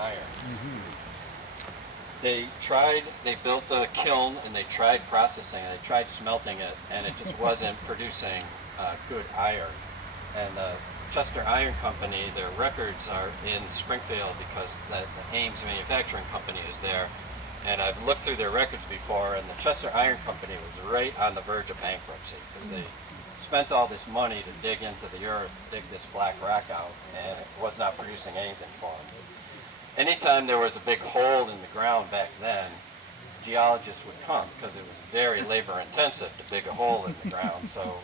iron. They built a kiln and they tried processing it, they tried smelting it, and it just wasn't producing good iron. And the Chester Iron Company, their records are in Springfield because the Ames Manufacturing Company is there. And I've looked through their records before, and the Chester Iron Company was right on the verge of bankruptcy because they spent all this money to dig into the earth, dig this black rock out, and it was not producing anything for them. Anytime there was a big hole in the ground back then, geologists would come because it was very labor intensive to dig a hole in the ground. So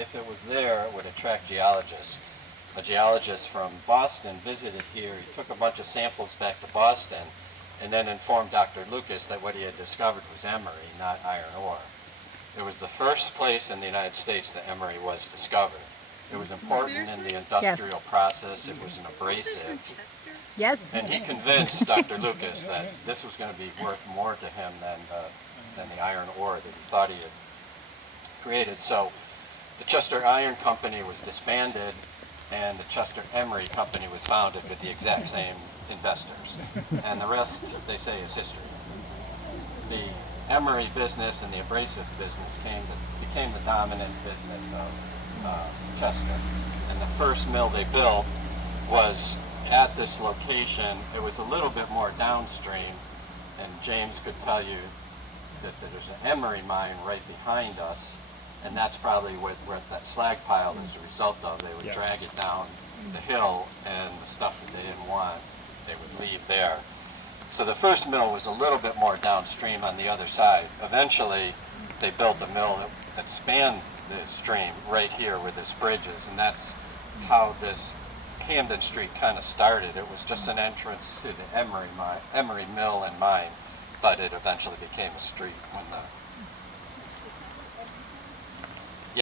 if it was there, it would attract geologists. A geologist from Boston visited here. He took a bunch of samples back to Boston and then informed Dr. Lucas that what he had discovered was emery, not iron ore. It was the first place in the United States that emery was discovered. It was important in the industrial process. It was an abrasive. Yes. And he convinced Dr. Lucas that this was going to be worth more to him than the iron ore that he thought he had created. So the Chester Iron Company was disbanded, and the Chester Emery Company was founded with the exact same investors. And the rest, they say, is history. The emery business and the abrasive business became the dominant business of Chester. And the first mill they built was at this location. It was a little bit more downstream, and James could tell you that there's an emery mine right behind us, and that's probably what that slag pile is a result of. They would drag it down the hill, and the stuff that they didn't want, they would leave there. So the first mill was a little bit more downstream on the other side. Eventually, they built a mill that spanned the stream right here where this bridge is, and that's how this Camden Street kind of started. It was just an entrance to the Emery mill and mine, but it eventually became a street when the